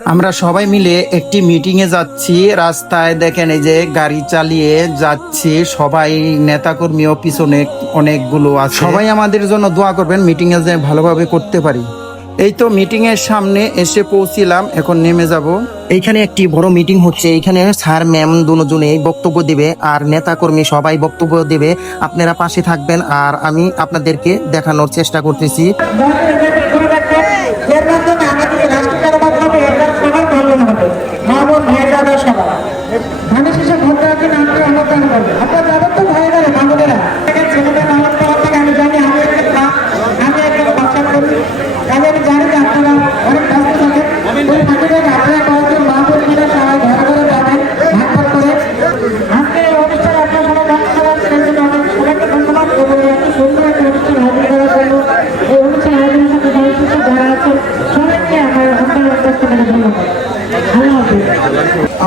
আমরা সবাই মিলে একটি মিটিং এ যাচ্ছি। রাস্তায় দেখেন এই যে গাড়ি চালিয়ে যাচ্ছি। সবাই নেতাকর্মী ও পিছনে অনেকগুলো আছে। সবাই আমাদের জন্য দোয়া করবেন মিটিং এ যে ভালোভাবে করতে পারি। এই তো মিটিং এর সামনে এসে পৌঁছিলাম, এখন নেমে যাব। এইখানে একটি বড় মিটিং হচ্ছে। এইখানে স্যার ম্যাম দুজনে বক্তব্য দেবে আর নেতাকর্মী সবাই বক্তব্য দেবে। আপনারা পাশে থাকবেন আর আমি আপনাদেরকে দেখানোর চেষ্টা করতেছি।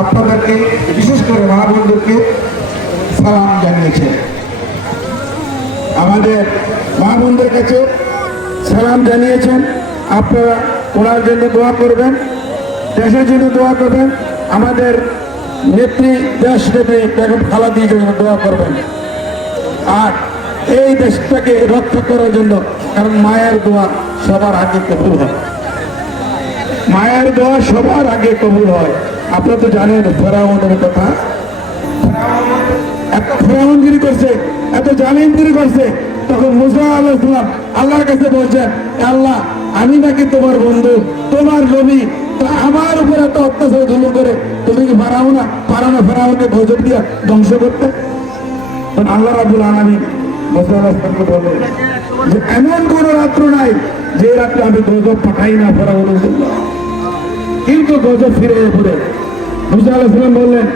আপনাদেরকে, বিশেষ করে মা বন্ধুকে সালাম জানিয়েছেন আমাদের মা বোনদের কাছে সালাম জানিয়েছেন। আপনারা ওনার জন্য দোয়া করবেন, দেশের জন্য দোয়া করবেন, আমাদের নেত্রী দেশ নেত্রী বেগম খালাদির জন্য দোয়া করবেন। আর এই দেশটাকে রক্ষা করার জন্য, কারণ মায়ের দোয়া সবার আগে কবুল হয়। মায়ের দোয়া সবার আগে কবুল হয়। আপনারা তো জানেন ফেরাউনের কথা। এত ফেরাউনগিরি করছে, এত জালিমগিরি করছে, তখন মুসা আল্লাহ আল্লাহর কাছে বলছেন আল্লাহ, আমি নাকি তোমার বন্ধু, তোমার নবী, তা আমার উপর এত অত্যাচার ধুলো করে, তুমি কি পারাও না? পারো না ফেরাউনকে গজব দিয়া ধ্বংস করতে? আল্লাহ রাবুল আলমী মুসা আল্লাহকে বললেন যে, এমন কোন রাত্র নাই যে রাত্রে আমি গজব পাঠাই না ফেরাউনের জন্য কিন্তু গজব ফিরে পড়ে মুসা আলাহিসাম বললেন,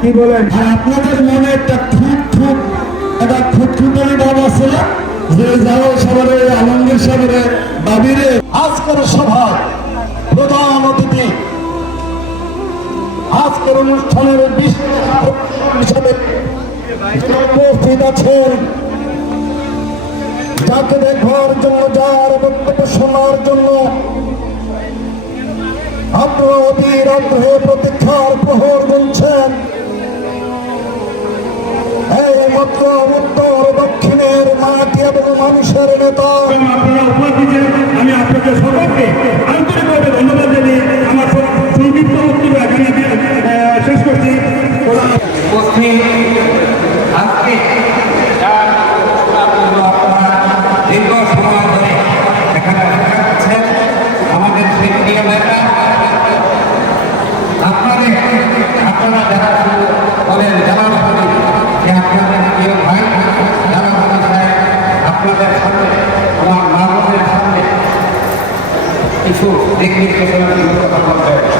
কি বলেন? আর আপনাদের মনে একটা খুব খুব, একটা খুঁতখুতানি ভাব আছে? যে যাও সবারে আলমগীর সাগরে দাবিরে আজকের সভা প্রধান অতিথি। আজকের অনুষ্ঠানের হিসেবে উপস্থিত আছেন। যাকে দেখবার জন্য, যার বক্তব্য শোনার জন্য আপনারা অধীর আগ্রহে প্রতীক্ষার প্রহর গুনছেন। এই মাত্র উত্তর দক্ষিণের মাটি এবং মানুষের নেতা। আমি আপনাকে সকলকে যে আপনাদের প্রিয় ভাই ভাবি সাহেব আপনাদের সামনে, আমার মা বোনের সামনে কিছু দিক কথা বলতে